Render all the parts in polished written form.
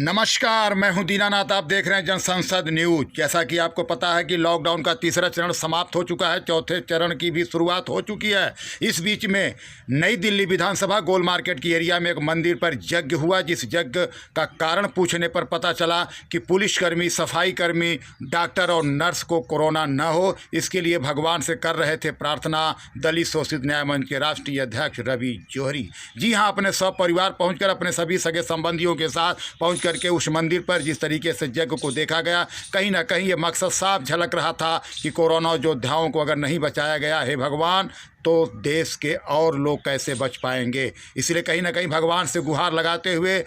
नमस्कार, मैं हूं दीनानाथ। आप देख रहे हैं जनसंसद न्यूज। जैसा कि आपको पता है कि लॉकडाउन का तीसरा चरण समाप्त हो चुका है, चौथे चरण की भी शुरुआत हो चुकी है। इस बीच में नई दिल्ली विधानसभा गोल मार्केट की एरिया में एक मंदिर पर यज्ञ हुआ, जिस यज्ञ का कारण पूछने पर पता चला कि पुलिसकर्मी, सफाई कर्मी, डॉक्टर और नर्स को कोरोना न हो, इसके लिए भगवान से कर रहे थे प्रार्थना दलित शोषित न्याय मंच के राष्ट्रीय अध्यक्ष रवि जौहरी। जी हाँ, अपने सब परिवार पहुँचकर, अपने सभी सगे संबंधियों के साथ पहुँच करके उस मंदिर पर जिस तरीके से यज्ञ को देखा गया, कहीं ना कहीं ये मकसद साफ झलक रहा था कि कोरोना योद्धाओं को अगर नहीं बचाया गया, हे भगवान, तो देश के और लोग कैसे बच पाएंगे। इसलिए कहीं ना कहीं भगवान से गुहार लगाते हुए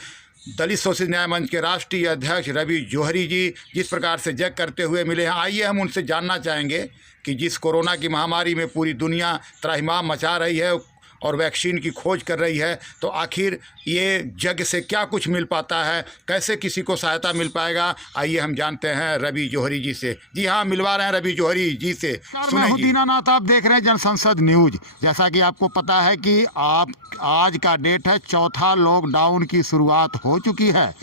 दलित शोषित न्याय मंच के राष्ट्रीय अध्यक्ष रवि जौहरी जी जिस प्रकार से यज्ञ करते हुए मिले हैं, आइए हम उनसे जानना चाहेंगे कि जिस कोरोना की महामारी में पूरी दुनिया त्राहिमाम मचा रही है और वैक्सीन की खोज कर रही है, तो आखिर ये यज्ञ से क्या कुछ मिल पाता है, कैसे किसी को सहायता मिल पाएगा। आइए हम जानते हैं रवि जौहरी जी से। जी हाँ, मिलवा रहे हैं रवि जौहरी जी से। सुनिए दीनानाथ, आप देख रहे हैं जनसंसद न्यूज। जैसा कि आपको पता है कि आज का डेट है, चौथा लॉकडाउन की शुरुआत हो चुकी है,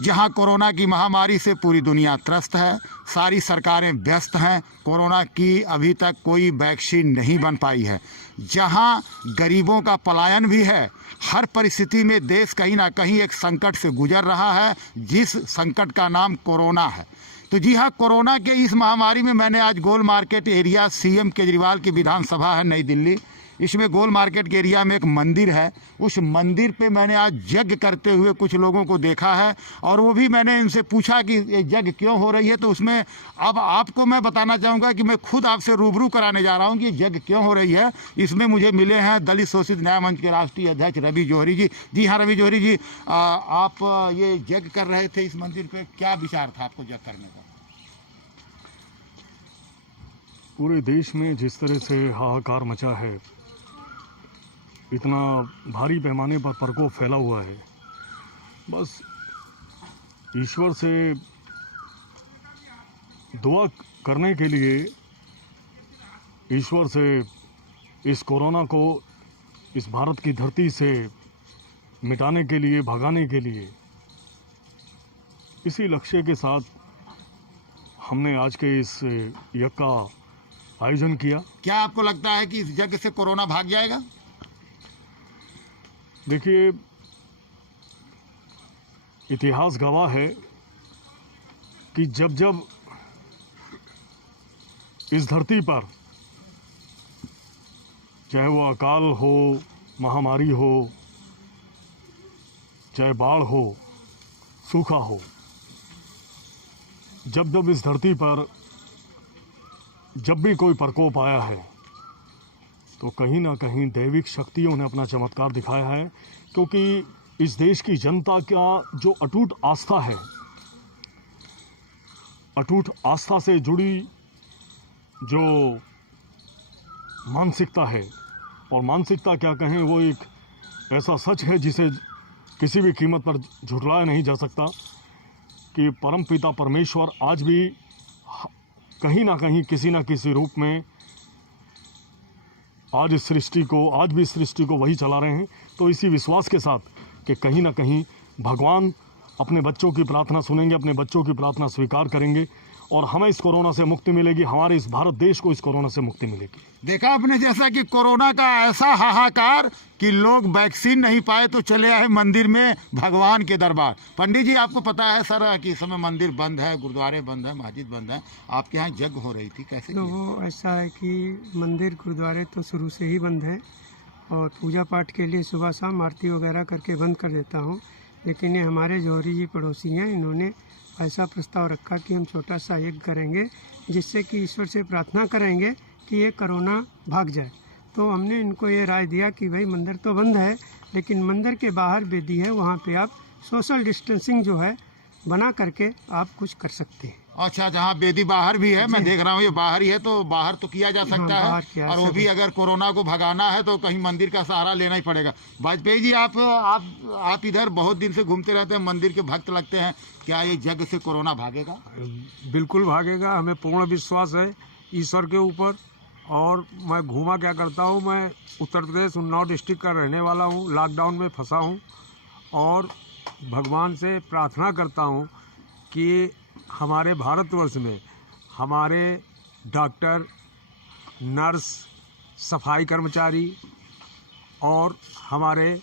जहां कोरोना की महामारी से पूरी दुनिया त्रस्त है। सारी सरकारें व्यस्त हैं, कोरोना की अभी तक कोई वैक्सीन नहीं बन पाई है। जहां गरीबों का पलायन भी है, हर परिस्थिति में देश कहीं ना कहीं एक संकट से गुजर रहा है, जिस संकट का नाम कोरोना है। तो जी हाँ, कोरोना के इस महामारी में मैंने आज गोल मार्केट एरिया, सीएम केजरीवाल की विधानसभा है नई दिल्ली, इसमें गोल मार्केट के एरिया में एक मंदिर है, उस मंदिर पे मैंने आज यज्ञ करते हुए कुछ लोगों को देखा है। और वो भी मैंने इनसे पूछा कि ये यज्ञ क्यों हो रही है, तो उसमें अब आपको मैं बताना चाहूँगा कि मैं खुद आपसे रूबरू कराने जा रहा हूँ कि यज्ञ क्यों हो रही है। इसमें मुझे मिले हैं दलित शोषित न्याय मंच के राष्ट्रीय अध्यक्ष रवि जौहरी जी। जी हाँ रवि जौहरी जी, आप ये यज्ञ कर रहे थे इस मंदिर पर, क्या विचार था आपको यज्ञ करने का? पूरे देश में जिस तरह से हाहाकार मचा है, इतना भारी पैमाने पर प्रकोप फैला हुआ है, बस ईश्वर से दुआ करने के लिए, ईश्वर से इस कोरोना को इस भारत की धरती से मिटाने के लिए, भगाने के लिए, इसी लक्ष्य के साथ हमने आज के इस यज्ञ का आयोजन किया। क्या आपको लगता है कि इस यज्ञ से कोरोना भाग जाएगा? देखिए, इतिहास गवाह है कि जब जब इस धरती पर, चाहे वो अकाल हो, महामारी हो, चाहे बाढ़ हो, सूखा हो, जब जब इस धरती पर जब भी कोई प्रकोप आया है, तो कहीं ना कहीं दैविक शक्तियों ने अपना चमत्कार दिखाया है। क्योंकि इस देश की जनता का जो अटूट आस्था है, अटूट आस्था से जुड़ी जो मानसिकता है, और मानसिकता क्या कहें, वो एक ऐसा सच है जिसे किसी भी कीमत पर झुठलाया नहीं जा सकता कि परमपिता परमेश्वर आज भी कहीं ना कहीं, किसी ना किसी रूप में आज भी सृष्टि को वही चला रहे हैं। तो इसी विश्वास के साथ कि कहीं ना कहीं भगवान अपने बच्चों की प्रार्थना सुनेंगे, अपने बच्चों की प्रार्थना स्वीकार करेंगे, और हमें इस कोरोना से मुक्ति मिलेगी, हमारे इस भारत देश को इस कोरोना से मुक्ति मिलेगी। देखा आपने, जैसा कि कोरोना का ऐसा हाहाकार कि लोग वैक्सीन नहीं पाए तो चले आए मंदिर में भगवान के दरबार। पंडित जी, आपको पता है सर कि इस समय मंदिर बंद है, गुरुद्वारे बंद है, मस्जिद बंद है, आपके यहाँ यज्ञ हो रही थी, कैसे? तो वो ऐसा है कि मंदिर गुरुद्वारे तो शुरू से ही बंद है, और पूजा पाठ के लिए सुबह शाम आरती वगैरह करके बंद कर देता हूँ। लेकिन ये हमारे जौहरी जी पड़ोसी हैं, इन्होंने ऐसा प्रस्ताव रखा कि हम छोटा सा यज्ञ करेंगे, जिससे कि ईश्वर से प्रार्थना करेंगे कि ये कोरोना भाग जाए। तो हमने इनको ये राय दिया कि भाई मंदिर तो बंद है, लेकिन मंदिर के बाहर वेदी है, वहाँ पे आप सोशल डिस्टेंसिंग जो है बना करके आप कुछ कर सकते हैं। अच्छा, जहाँ वेदी बाहर भी है, मैं देख रहा हूँ ये बाहर ही है, तो बाहर तो किया जा सकता है। और वो भी अगर कोरोना को भगाना है तो कहीं मंदिर का सहारा लेना ही पड़ेगा। वाजपेयी जी, आप इधर बहुत दिन से घूमते रहते हैं, मंदिर के भक्त लगते हैं, क्या ये यज्ञ से कोरोना भागेगा? बिल्कुल भागेगा, हमें पूर्ण विश्वास है ईश्वर के ऊपर। और मैं घूमा क्या करता हूँ, मैं उत्तर प्रदेश उन्नाव डिस्ट्रिक्ट का रहने वाला हूँ, लॉकडाउन में फंसा हूँ, और भगवान से प्रार्थना करता हूँ कि हमारे भारतवर्ष में हमारे डॉक्टर, नर्स, सफाई कर्मचारी और हमारे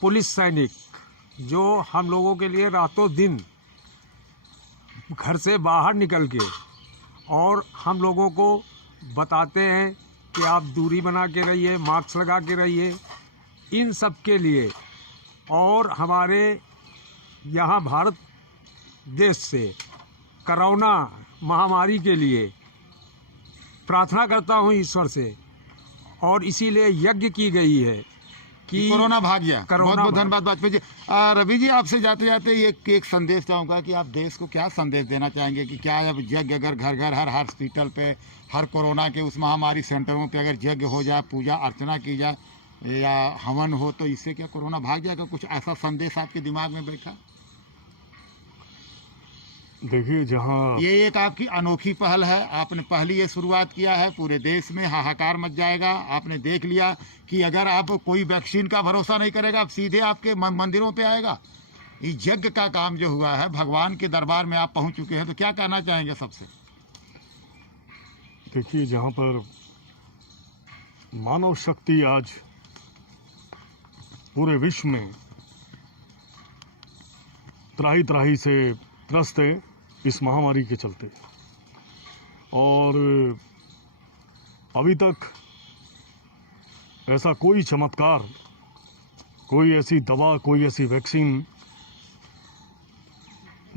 पुलिस सैनिक जो हम लोगों के लिए रातों दिन घर से बाहर निकल के और हम लोगों को बताते हैं कि आप दूरी बना के रहिए, मास्क लगा के रहिए, इन सब के लिए और हमारे यहाँ भारत देश से कोरोना महामारी के लिए प्रार्थना करता हूँ ईश्वर से, और इसीलिए यज्ञ की गई है कि कोरोना भाग गया। बहुत बहुत भाग- धन्यवाद वाजपेयी जी। रवि जी, आपसे जाते जाते ये एक संदेश चाहूँगा कि आप देश को क्या संदेश देना चाहेंगे कि क्या अब यज्ञ अगर घर घर हर हॉस्पिटल पे, हर कोरोना के उस महामारी सेंटरों पे अगर यज्ञ हो जाए, पूजा अर्चना की जाए या हवन हो, तो इससे क्या कोरोना भाग जाएगा? कुछ ऐसा संदेश आपके दिमाग में बैठा? देखिए, जहाँ ये एक आपकी अनोखी पहल है, आपने पहली ये शुरुआत किया है, पूरे देश में हाहाकार मच जाएगा। आपने देख लिया कि अगर आप कोई वैक्सीन का भरोसा नहीं करेगा, आप सीधे आपके मंदिरों पे आएगा। इस यज्ञ का काम जो हुआ है, भगवान के दरबार में आप पहुंच चुके हैं, तो क्या कहना चाहेंगे सबसे? देखिए, जहाँ पर मानव शक्ति आज पूरे विश्व में त्राही त्राही से त्रस्त है इस महामारी के चलते, और अभी तक ऐसा कोई चमत्कार, कोई ऐसी दवा, कोई ऐसी वैक्सीन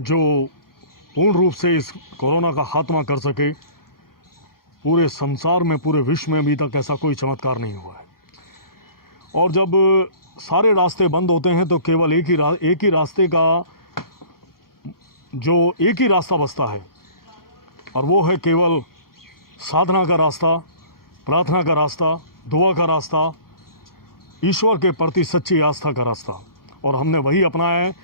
जो पूर्ण रूप से इस कोरोना का खात्मा कर सके, पूरे संसार में, पूरे विश्व में अभी तक ऐसा कोई चमत्कार नहीं हुआ है। और जब सारे रास्ते बंद होते हैं तो केवल एक ही रास्ते का जो एक ही रास्ता बचता है, और वो है केवल साधना का रास्ता, प्रार्थना का रास्ता, दुआ का रास्ता, ईश्वर के प्रति सच्ची आस्था का रास्ता। और हमने वही अपनाया है,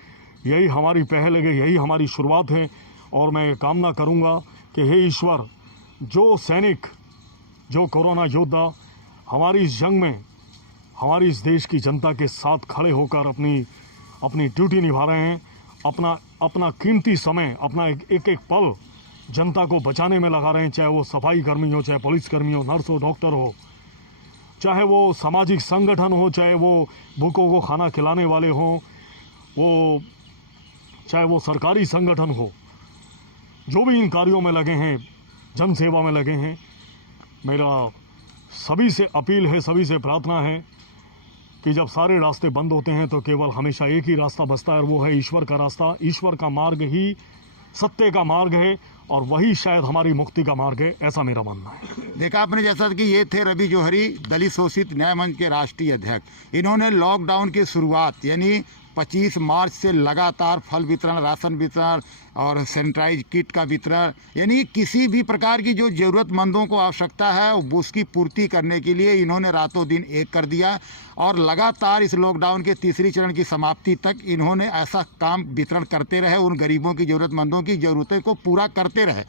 यही हमारी पहल है, यही हमारी शुरुआत है। और मैं कामना करूंगा कि हे ईश्वर, जो सैनिक, जो कोरोना योद्धा हमारी इस जंग में, हमारी इस देश की जनता के साथ खड़े होकर अपनी ड्यूटी निभा रहे हैं, अपना कीमती समय, अपना एक एक पल जनता को बचाने में लगा रहे हैं, चाहे वो सफाई कर्मी हो, चाहे पुलिसकर्मी हो, नर्स हो, डॉक्टर हो, चाहे वो सामाजिक संगठन हो, चाहे वो भूखों को खाना खिलाने वाले हों, चाहे वो सरकारी संगठन हो, जो भी इन कार्यों में लगे हैं, जन सेवा में लगे हैं, मेरा सभी से अपील है, सभी से प्रार्थना है कि जब सारे रास्ते बंद होते हैं तो केवल हमेशा एक ही रास्ता बचता है, और वो है ईश्वर का रास्ता। ईश्वर का मार्ग ही सत्य का मार्ग है, और वही शायद हमारी मुक्ति का मार्ग है, ऐसा मेरा मानना है। देखा आपने, जैसा कि ये थे रवि जौहरी, दलित शोषित न्याय मंच के राष्ट्रीय अध्यक्ष। इन्होंने लॉकडाउन की शुरुआत यानी 25 मार्च से लगातार फल वितरण, राशन वितरण और सैनिटाइज किट का वितरण, यानी किसी भी प्रकार की जो ज़रूरतमंदों को आवश्यकता है उसकी पूर्ति करने के लिए इन्होंने रातों दिन एक कर दिया। और लगातार इस लॉकडाउन के तीसरी चरण की समाप्ति तक इन्होंने ऐसा काम वितरण करते रहे, उन गरीबों की, ज़रूरतमंदों की ज़रूरतें को पूरा करते रहे।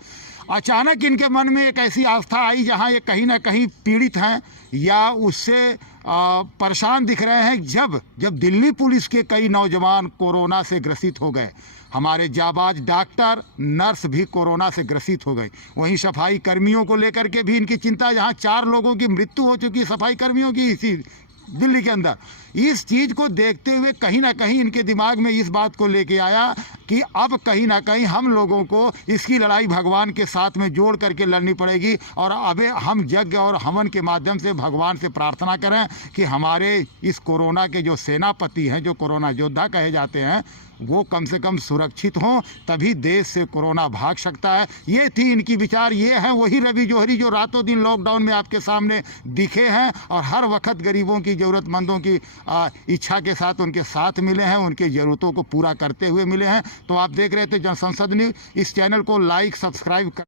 अचानक इनके मन में एक ऐसी आस्था आई जहां ये कहीं ना कहीं पीड़ित हैं या उससे परेशान दिख रहे हैं। जब दिल्ली पुलिस के कई नौजवान कोरोना से ग्रसित हो गए, हमारे जाबाज डॉक्टर, नर्स भी कोरोना से ग्रसित हो गए, वहीं सफाई कर्मियों को लेकर के भी इनकी चिंता, जहां 4 लोगों की मृत्यु हो चुकी सफाई कर्मियों की इसी दिल्ली के अंदर। इस चीज़ को देखते हुए कहीं ना कहीं इनके दिमाग में इस बात को लेके आया कि अब कहीं ना कहीं हम लोगों को इसकी लड़ाई भगवान के साथ में जोड़ करके लड़नी पड़ेगी, और अब हम यज्ञ और हवन के माध्यम से भगवान से प्रार्थना करें कि हमारे इस कोरोना के जो सेनापति हैं, जो कोरोना योद्धा कहे जाते हैं, वो कम से कम सुरक्षित हों, तभी देश से कोरोना भाग सकता है। ये थी इनकी विचार। ये हैं वही रवि जौहरी जो रातों दिन लॉकडाउन में आपके सामने दिखे हैं और हर वक्त गरीबों की, ज़रूरतमंदों की इच्छा के साथ उनके साथ मिले हैं, उनकी ज़रूरतों को पूरा करते हुए मिले हैं। तो आप देख रहे थे जनसंसद न्यूज़। इस चैनल को लाइक, सब्सक्राइब कर